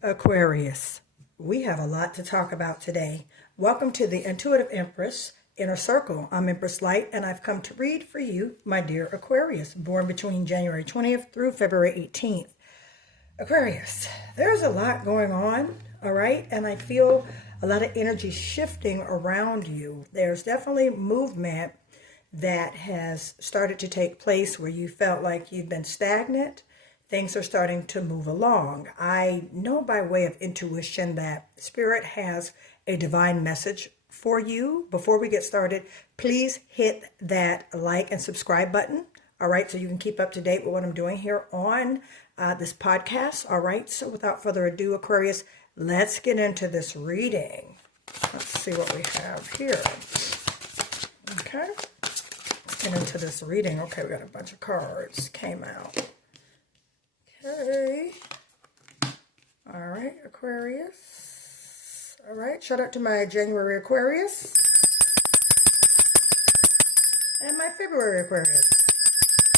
Aquarius, we have a lot to talk about today. Welcome to the Intuitive Empress Inner Circle. I'm Empress Light, and I've come to read for you, my dear Aquarius, born between January 20th through February 18th. Aquarius, there's a lot going on, all right? And I feel a lot of energy shifting around you. There's definitely movement that has started to take place where you felt like you've been stagnant. Things are starting to move along. I know by way of intuition that Spirit has a divine message for you. Before we get started, please hit that like and subscribe button. All right, so you can keep up to date with what I'm doing here on this podcast. All right, so without further ado, Aquarius, let's get into this reading. Let's see what we have here. Okay, let's get into this reading. Okay, we got a bunch of cards came out. Okay. All right, Aquarius. All right, shout out to my January Aquarius. And my February Aquarius.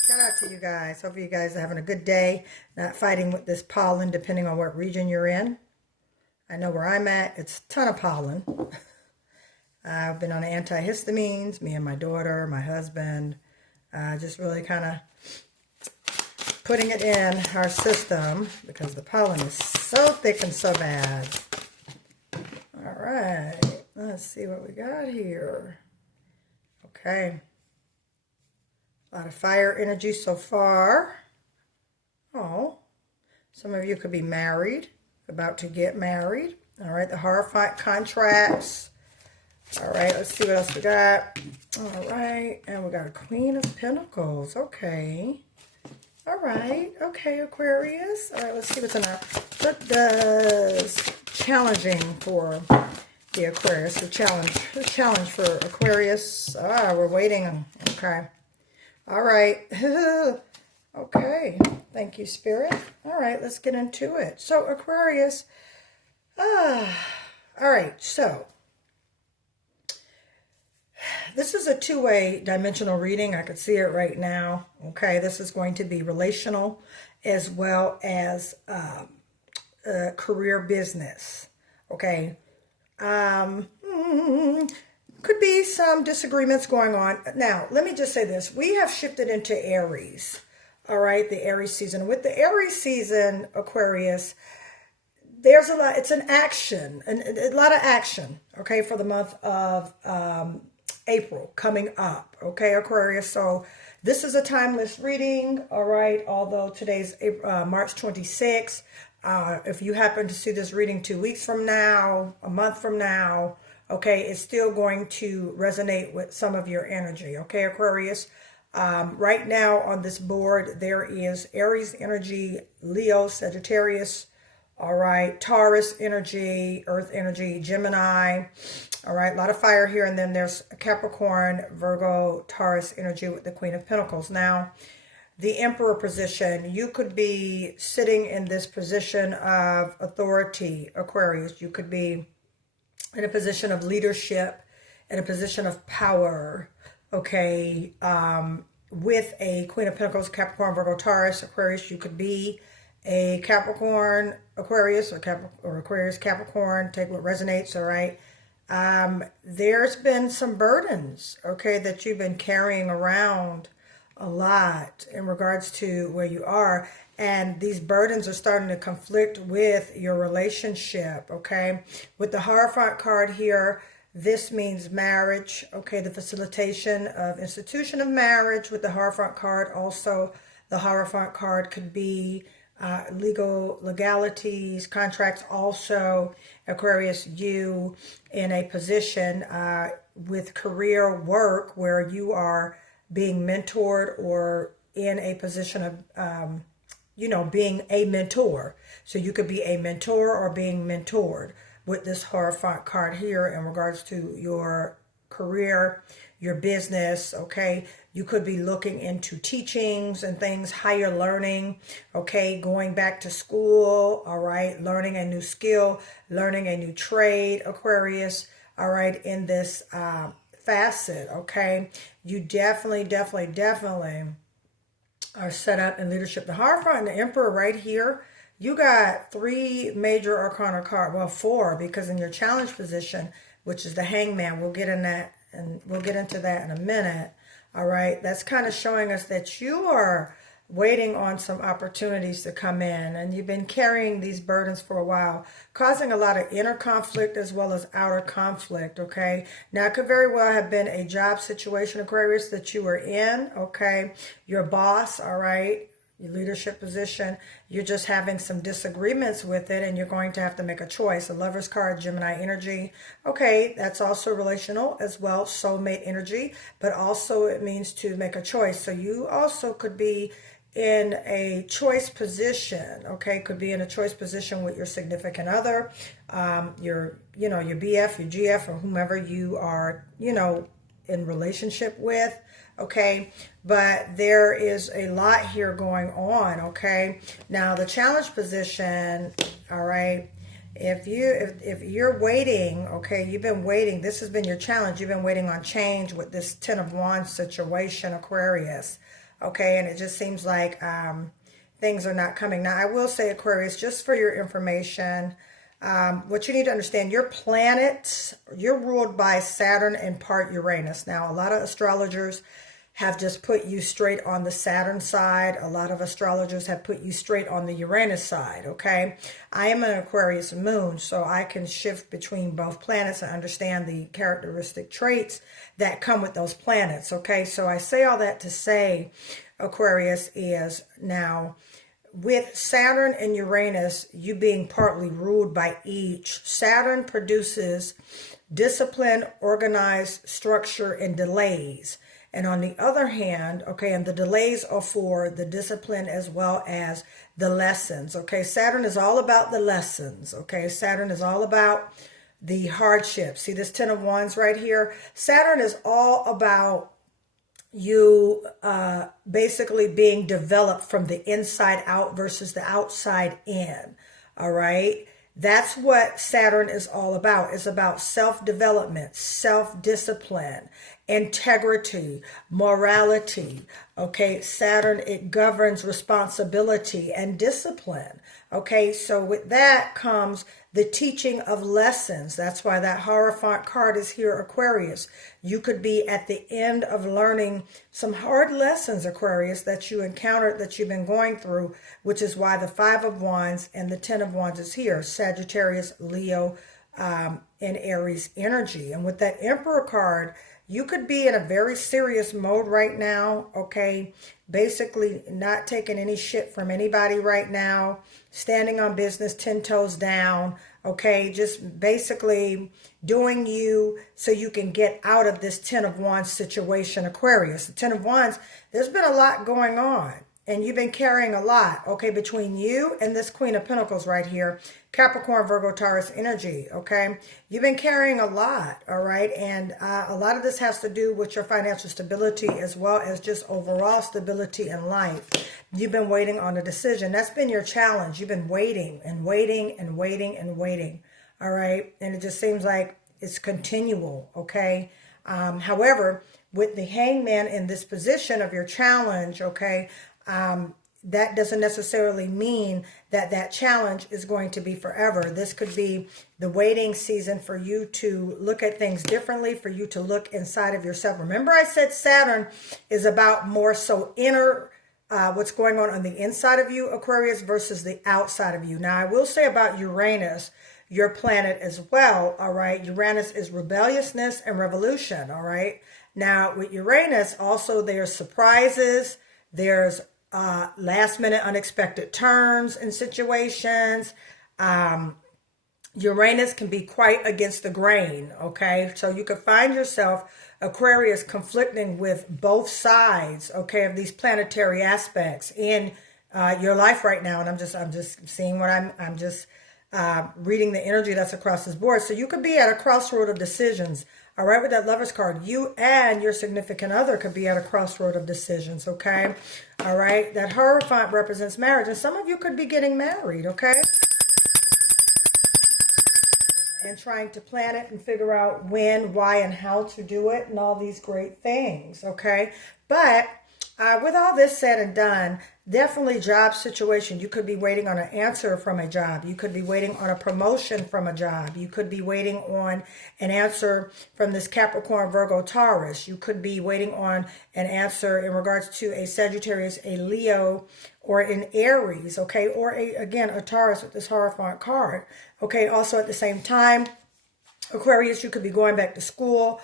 Shout out to you guys. Hope you guys are having a good day. Not fighting with this pollen, depending on what region you're in. I know where I'm at, it's a ton of pollen. I've been on antihistamines, me and my daughter, my husband. Just really kind of putting it in our system because the pollen is so thick and so bad. All right, let's see what we got here. Okay, a lot of fire energy so far. Oh, some of you could be married, about to get married. All right, the Hierophant contracts. All right, let's see what else we got. All right, and we got a Queen of Pentacles. Okay. All right. Okay, Aquarius. All right, let's see what's in our... What does challenging for the Aquarius? The challenge for Aquarius. We're waiting. Okay. All right. Okay. Thank you, Spirit. All right, let's get into it. So, Aquarius. All right, so... This is a two-way dimensional reading. I could see it right now. Okay, this is going to be relational as well as career business. Okay, could be some disagreements going on. Now, let me just say this. We have shifted into Aries. All right, the Aries season. With the Aries season, Aquarius, there's a lot. It's an action, a lot of action. Okay, for the month of April coming up. Okay, Aquarius. So this is a timeless reading. All right. Although today's March 26th. If you happen to see this reading 2 weeks from now, a month from now, okay, it's still going to resonate with some of your energy. Okay, Aquarius. Right now on this board, there is Aries energy, Leo, Sagittarius. All right, Taurus energy, Earth energy, Gemini. All right, a lot of fire here. And then there's Capricorn, Virgo, Taurus energy with the Queen of Pentacles. Now, the Emperor position, you could be sitting in this position of authority, Aquarius. You could be in a position of leadership, in a position of power, okay, with a Queen of Pentacles, Capricorn, Virgo, Taurus, Aquarius. You could be a Capricorn, Aquarius, or Aquarius, Capricorn. Take what resonates, all right? There's been some burdens, okay, that you've been carrying around a lot in regards to where you are. And these burdens are starting to conflict with your relationship, okay? With the Hierophant card here, this means marriage, okay? The facilitation of institution of marriage with the Hierophant card. Also, the Hierophant card could be legalities, contracts. Also, Aquarius, you in a position with career work where you are being mentored or in a position of, being a mentor. So you could be a mentor or being mentored with this Hierophant card here in regards to your career, your business, okay? You could be looking into teachings and things, higher learning, okay? Going back to school, all right? Learning a new skill, learning a new trade, Aquarius, all right? In this facet, okay? You definitely are set up in leadership. The Hierophant and the Emperor right here, you got 3 major arcana card, well, 4, because in your challenge position, which is the Hangman, we'll get in that, and we'll get into that in a minute. All right, that's kind of showing us that you are waiting on some opportunities to come in, and you've been carrying these burdens for a while, causing a lot of inner conflict as well as outer conflict. Okay, now it could very well have been a job situation, Aquarius, that you were in. Okay, your boss, all right, your leadership position, you're just having some disagreements with it, and you're going to have to make a choice. A Lover's card, Gemini energy. Okay, that's also relational as well, soulmate energy, but also it means to make a choice. So you also could be in a choice position. Okay, could be in a choice position with your significant other, your BF, your GF, or whomever you are, in relationship with. Okay, but there is a lot here going on. Okay, now the challenge position, all right, if you're waiting, okay, you've been waiting, this has been your challenge, you've been waiting on change with this 10 of Wands situation, Aquarius. Okay, and it just seems like things are not coming. Now, I will say, Aquarius, just for your information, what you need to understand, your planets, you're ruled by Saturn and part Uranus. Now, a lot of astrologers have just put you straight on the Saturn side. A lot of astrologers have put you straight on the Uranus side, okay? I am an Aquarius moon, so I can shift between both planets and understand the characteristic traits that come with those planets, okay? So I say all that to say, Aquarius, is now with Saturn and Uranus, you being partly ruled by each, Saturn produces discipline, organized structure, and delays. And on the other hand, okay, and the delays are for the discipline as well as the lessons, okay? Saturn is all about the lessons, okay? Saturn is all about the hardships. See this 10 of Wands right here? Saturn is all about you basically being developed from the inside out versus the outside in, all right? That's what Saturn is all about. It's about self-development, self-discipline, integrity, morality. Okay, Saturn, it governs responsibility and discipline. Okay, so with that comes the teaching of lessons. That's why that Hierophant card is here, Aquarius. You could be at the end of learning some hard lessons, Aquarius, that you encountered, that you've been going through, which is why the 5 of Wands and the 10 of Wands is here. Sagittarius, Leo, and Aries energy. And with that Emperor card, you could be in a very serious mode right now, okay? Basically not taking any shit from anybody right now, standing on business 10 toes down, okay? Just basically doing you so you can get out of this 10 of Wands situation, Aquarius. The 10 of Wands, there's been a lot going on, and you've been carrying a lot, okay, between you and this Queen of Pentacles right here, Capricorn, Virgo, Taurus energy, okay? You've been carrying a lot, all right? And a lot of this has to do with your financial stability as well as just overall stability in life. You've been waiting on a decision. That's been your challenge. You've been waiting and waiting and waiting and waiting, all right? And it just seems like it's continual, okay? However, with the Hangman in this position of your challenge, okay, that doesn't necessarily mean that that challenge is going to be forever. This could be the waiting season for you to look at things differently, for you to look inside of yourself. Remember I said Saturn is about more so inner, what's going on the inside of you, Aquarius, versus the outside of you. Now, I will say about Uranus, your planet as well, all right? Uranus is rebelliousness and revolution, all right? Now, with Uranus, also there's surprises, there's last minute unexpected turns in situations. Uranus can be quite against the grain, okay? So you could find yourself, Aquarius, conflicting with both sides, okay, of these planetary aspects in your life right now. And I'm just seeing what I'm just reading the energy that's across this board. So you could be at a crossroad of decisions. All right, with that Lover's card, you and your significant other could be at a crossroad of decisions, okay? All right, that Hierophant represents marriage, and some of you could be getting married, okay? And trying to plan it and figure out when, why, and how to do it, and all these great things, okay? But with all this said and done, Definitely job situation. You could be waiting on an answer from a job. You could be waiting on a promotion from a job. You could be waiting on an answer from this Capricorn, Virgo, Taurus. You could be waiting on an answer in regards to a Sagittarius, a Leo, or an Aries, okay? Or, again, a Taurus with this Hierophant card, okay? Also at the same time, Aquarius, you could be going back to school,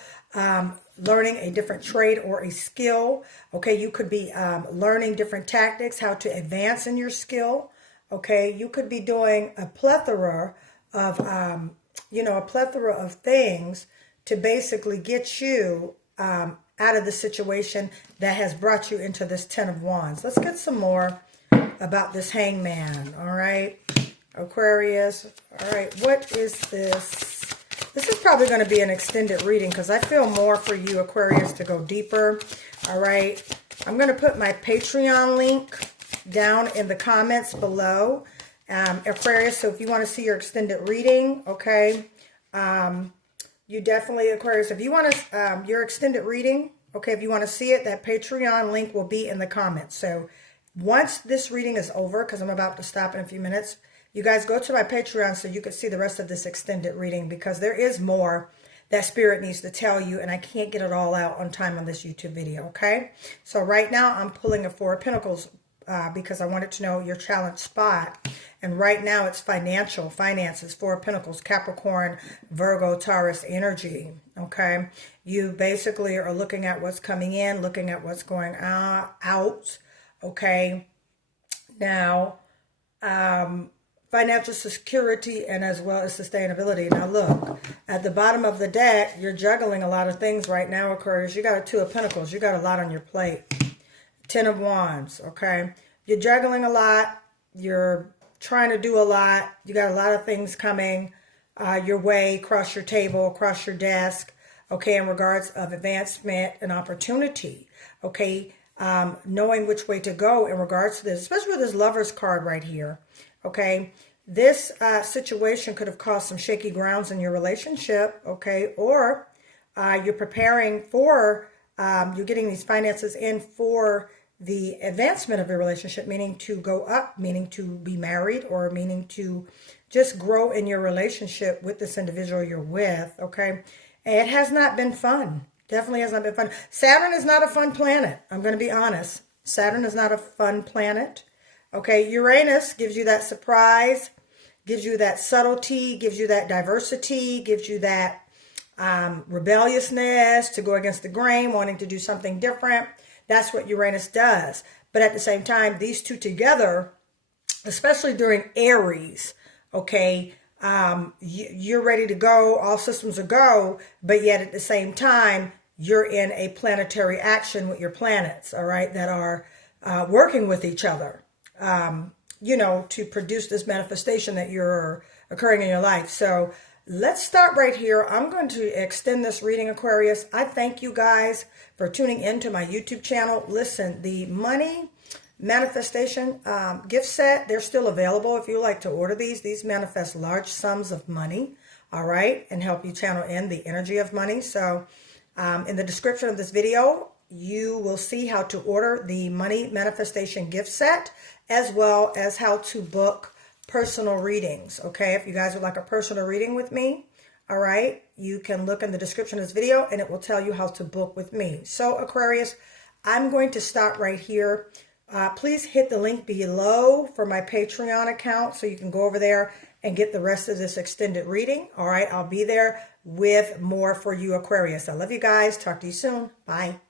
learning a different trade or a skill. Okay, you could be learning different tactics, how to advance in your skill. Okay, you could be doing a plethora of, a plethora of things to basically get you out of the situation that has brought you into this Ten of Wands. Let's get some more about this Hangman. All right, Aquarius. All right, what is this? This is probably going to be an extended reading because I feel more for you, Aquarius, to go deeper. All right. I'm going to put my Patreon link down in the comments below, Aquarius. So if you want to see your extended reading, okay, you definitely, Aquarius, if you want to, your extended reading, okay, if you want to see it, that Patreon link will be in the comments. So once this reading is over, because I'm about to stop in a few minutes, you guys go to my Patreon so you can see the rest of this extended reading because there is more that Spirit needs to tell you and I can't get it all out on time on this YouTube video, okay? So right now I'm pulling a Four of Pentacles because I wanted to know your challenge spot. And right now it's finances, Four of Pentacles, Capricorn, Virgo, Taurus energy, okay? You basically are looking at what's coming in, looking at what's going out, okay? Now, financial security and as well as sustainability. Now look, at the bottom of the deck, you're juggling a lot of things right now, Aquarius. You got a Two of Pentacles. You got a lot on your plate. Ten of Wands, okay? You're juggling a lot. You're trying to do a lot. You got a lot of things coming your way, across your table, across your desk, okay, in regards of advancement and opportunity, okay? Knowing which way to go in regards to this, especially with this Lover's card right here. Okay, this situation could have caused some shaky grounds in your relationship, okay, or you're preparing for, you're getting these finances in for the advancement of your relationship, meaning to go up, meaning to be married, or meaning to just grow in your relationship with this individual you're with, okay. It has not been fun. Definitely has not been fun. Saturn is not a fun planet. I'm going to be honest. Saturn is not a fun planet. Okay, Uranus gives you that surprise, gives you that subtlety, gives you that diversity, gives you that rebelliousness to go against the grain, wanting to do something different. That's what Uranus does. But at the same time, these two together, especially during Aries, okay, you're ready to go, all systems are go, but yet at the same time, you're in a planetary action with your planets, all right, that are working with each other. To produce this manifestation that you're occurring in your life. So let's start right here. I'm going to extend this reading, Aquarius. I thank you guys for tuning into my YouTube channel. Listen, the money manifestation gift set, they're still available if you like to order these. These manifest large sums of money, all right, and help you channel in the energy of money. So in the description of this video, you will see how to order the money manifestation gift set, as well as how to book personal readings, okay? If you guys would like a personal reading with me, all right, you can look in the description of this video and it will tell you how to book with me. So Aquarius, I'm going to stop right here. Please hit the link below for my Patreon account so you can go over there and get the rest of this extended reading, all right? I'll be there with more for you, Aquarius. I love you guys. Talk to you soon. Bye.